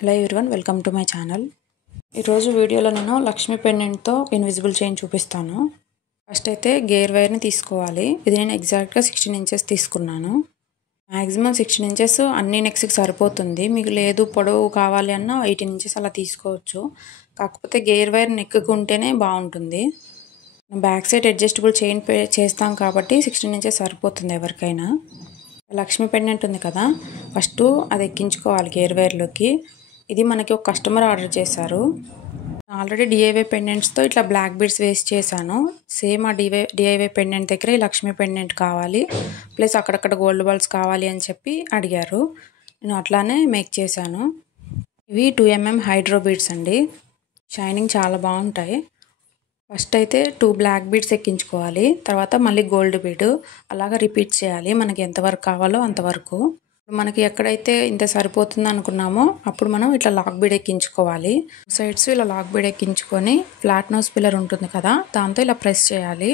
Hello everyone, welcome to my channel. ఈరోజు వీడియోలో నేను లక్ష్మీ పెండెంట్తో ఇన్విజిబుల్ చైన్ చూపిస్తాను. ఫస్ట్ అయితే గేర్ వైర్ని తీసుకోవాలి. ఇది నేను ఎగ్జాక్ట్గా 16 ఇంచెస్ తీసుకున్నాను. మ్యాక్సిమం 16 ఇంచెస్ అన్ని నెక్స్కి సరిపోతుంది. మీకు లేదు పొడవు కావాలి అన్న 18 ఇంచెస్ అలా తీసుకోవచ్చు. కాకపోతే గేర్ వైర్ నెక్కు ఉంటేనే బాగుంటుంది. బ్యాక్ సైడ్ అడ్జస్టబుల్ చైన్ చేస్తాం కాబట్టి 16 ఇంచెస్ సరిపోతుంది ఎవరికైనా. లక్ష్మీ పెండెంట్ ఉంది కదా, ఫస్ట్ అది ఎక్కించుకోవాలి గేర్ వైర్లోకి. ఇది మనకి ఒక కస్టమర్ ఆర్డర్ చేశారు. ఆల్రెడీ డిఐవై పెండెంట్స్తో ఇట్లా బ్లాక్ బీడ్స్ వేస్ట్ చేశాను. సేమ్ ఆ డిఐవై పెండెంట్ దగ్గర ఈ లక్ష్మీ పెండెంట్ కావాలి, ప్లస్ అక్కడక్కడ గోల్డ్ బాల్స్ కావాలి అని చెప్పి అడిగారు. నేను అట్లానే మేక్ చేశాను. ఇవి 2mm హైడ్రో బీడ్స్ అండి. షైనింగ్ చాలా బాగుంటాయి. ఫస్ట్ అయితే 2 బ్లాక్ బీడ్స్ ఎక్కించుకోవాలి, తర్వాత మళ్ళీ గోల్డ్ బీడ్, అలాగా రిపీట్ చేయాలి మనకి ఎంతవరకు కావాలో అంతవరకు. మనకి ఎక్కడైతే ఇంత సరిపోతుందో అనుకున్నామో అప్పుడు మనం ఇట్లా లాక్ బీడ్ ఎక్కించుకోవాలి. సైడ్స్ ఇలా లాక్ బీడ్ ఎక్కించుకొని ఫ్లాట్ నోస్ పిల్లర్ ఉంటుంది కదా, దాంతో ఇలా ప్రెస్ చేయాలి.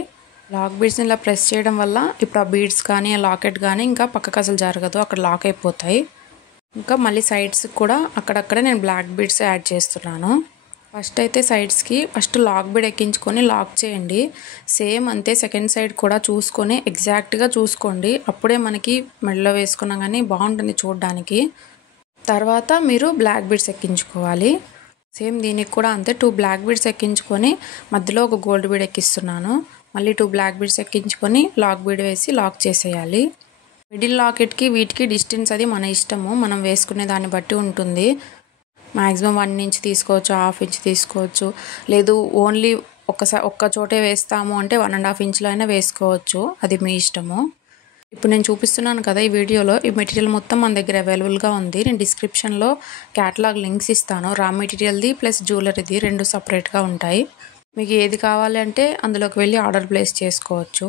లాక్ బీడ్స్ని ఇలా ప్రెస్ చేయడం వల్ల ఇప్పుడు ఆ బీడ్స్ కానీ ఆ లాకెట్ కానీ ఇంకా పక్కకు అసలు జరగదు, అక్కడ లాక్ అయిపోతాయి. ఇంకా మళ్ళీ సైడ్స్ కూడా అక్కడక్కడ నేను బ్లాక్ బీడ్స్ యాడ్ చేస్తున్నాను. ఫస్ట్ అయితే సైడ్స్కి ఫస్ట్ లాక్ బీడ్ ఎక్కించుకొని లాక్ చేయండి. సేమ్ అంతే సెకండ్ సైడ్ కూడా చూసుకొని ఎగ్జాక్ట్గా చూసుకోండి. అప్పుడే మనకి మెడలో వేసుకున్నా కానీ బాగుంటుంది చూడడానికి. తర్వాత మీరు బ్లాక్ బీడ్స్ ఎక్కించుకోవాలి. సేమ్ దీనికి కూడా అంతే 2 బ్లాక్ బీడ్స్ ఎక్కించుకొని మధ్యలో ఒక గోల్డ్ బీడ్ ఎక్కిస్తున్నాను. మళ్ళీ 2 బ్లాక్ బీడ్స్ ఎక్కించుకొని లాక్ బీడ్ వేసి లాక్ చేసేయాలి. మిడిల్ లాకెట్కి వీటికి డిస్టెన్స్ అది మన ఇష్టము, మనం వేసుకునే దాన్ని బట్టి ఉంటుంది. మ్యాక్సిమం 1 ఇంచ్ తీసుకోవచ్చు, 1/2 ఇంచ్ తీసుకోవచ్చు, లేదు ఓన్లీ ఒక్క చోటే వేస్తాము అంటే 1.5 ఇంచ్లో అయినా వేసుకోవచ్చు, అది మీ ఇష్టము. ఇప్పుడు నేను చూపిస్తున్నాను కదా ఈ వీడియోలో, ఈ మెటీరియల్ మొత్తం మన దగ్గర అవైలబుల్గా ఉంది. నేను డిస్క్రిప్షన్లో క్యాటలాగ్ లింక్స్ ఇస్తాను. రా మెటీరియల్ది ప్లస్ జ్యువెలరీది 2 సపరేట్గా ఉంటాయి. మీకు ఏది కావాలి అంటే అందులోకి వెళ్ళి ఆర్డర్ ప్లేస్ చేసుకోవచ్చు.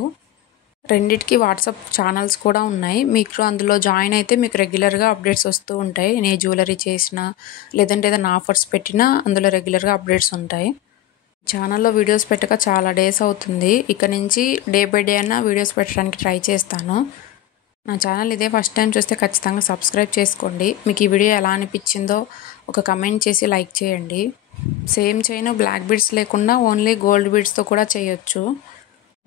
రెండిటికి వాట్సాప్ ఛానల్స్ కూడా ఉన్నాయి. మీకు అందులో జాయిన్ అయితే మీకు రెగ్యులర్గా అప్డేట్స్ వస్తూ ఉంటాయి. నేను జ్యువెలరీ చేసినా లేదంటే ఏదైనా ఆఫర్స్ పెట్టినా అందులో రెగ్యులర్గా అప్డేట్స్ ఉంటాయి. ఛానల్లో వీడియోస్ పెట్టక చాలా డేస్ అవుతుంది. ఇక నుంచి డే బై డే అయినా వీడియోస్ పెట్టడానికి ట్రై చేస్తాను. నా ఛానల్ ఇదే ఫస్ట్ టైం చూస్తే ఖచ్చితంగా సబ్స్క్రైబ్ చేసుకోండి. మీకు ఈ వీడియో ఎలా అనిపించిందో ఒక కమెంట్ చేసి లైక్ చేయండి. సేమ్ చైన్ బ్లాక్ బీడ్స్ లేకుండా ఓన్లీ గోల్డ్ బీడ్స్తో కూడా చేయొచ్చు.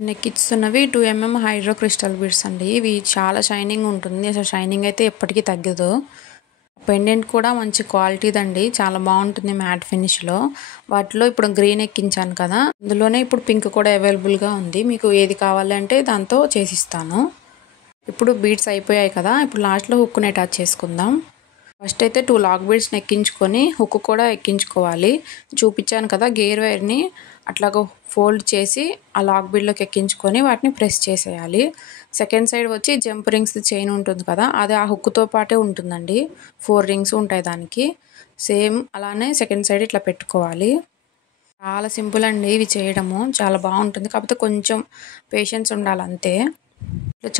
నెక్కిస్తున్నవి 2mm హైడ్రో క్రిస్టల్ బీడ్స్ అండి. ఇవి చాలా షైనింగ్ ఉంటుంది, అసలు షైనింగ్ అయితే ఎప్పటికీ తగ్గదు. పెండెంట్ కూడా మంచి క్వాలిటీదండి, చాలా బాగుంటుంది మ్యాట్ ఫినిష్లో. వాటిలో ఇప్పుడు గ్రీన్ ఎక్కించాను కదా, అందులోనే ఇప్పుడు పింక్ కూడా అవైలబుల్గా ఉంది. మీకు ఏది కావాలంటే దాంతో చేసిస్తాను. ఇప్పుడు బీడ్స్ అయిపోయాయి కదా, ఇప్పుడు లాస్ట్లో హుక్ని అటాచ్ చేసుకుందాం. ఫస్ట్ అయితే 2 లాక్ బీడ్స్ని ఎక్కించుకొని హుక్ కూడా ఎక్కించుకోవాలి. చూపించాను కదా గేర్ వైర్ని అట్లాగా ఫోల్డ్ చేసి ఆ లాక్ బీడ్లోకి ఎక్కించుకొని వాటిని ప్రెస్ చేసేయాలి. సెకండ్ సైడ్ వచ్చి జంప్ రింగ్స్ చైన్ ఉంటుంది కదా, అది ఆ హుక్తో పాటే ఉంటుందండి. 4 రింగ్స్ ఉంటాయి దానికి. సేమ్ అలానే సెకండ్ సైడ్ ఇట్లా పెట్టుకోవాలి. చాలా సింపుల్ అండి ఇవి చేయడము, చాలా బాగుంటుంది. కాకపోతే కొంచెం పేషెన్స్ ఉండాలి అంతే.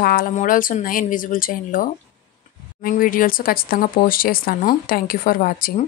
చాలా మోడల్స్ ఉన్నాయి ఇన్విజిబుల్ చైన్లో. కమింగ్ వీడియోస్ ఖచ్చితంగా పోస్ట్ చేస్తాను. Thank you for watching.